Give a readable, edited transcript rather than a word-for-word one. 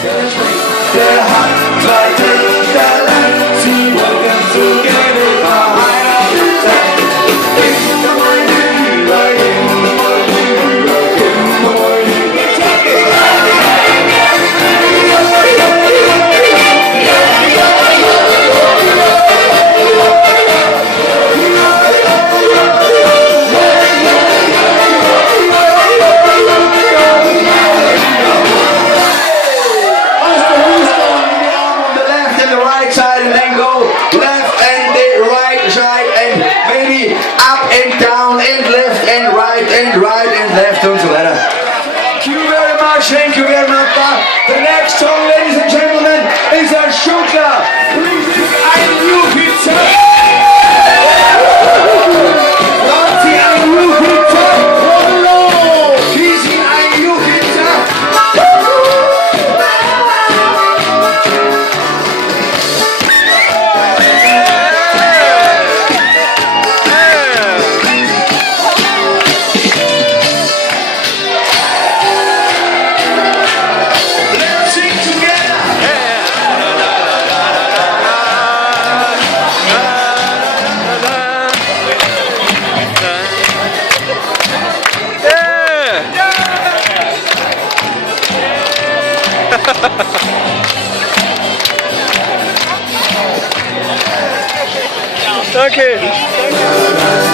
Der hat zwei Töchter, sie wollten so gerne verheiratet sein. Immer mal lieber, immer mal lieber, immer mal lieber. Thank you very much. The next song, ladies and gentlemen, is a Schunkler. Ein Rufitzer. Laut sie ein Rufitzer. Hallo. Wie sie ein Rufitzer. Okay.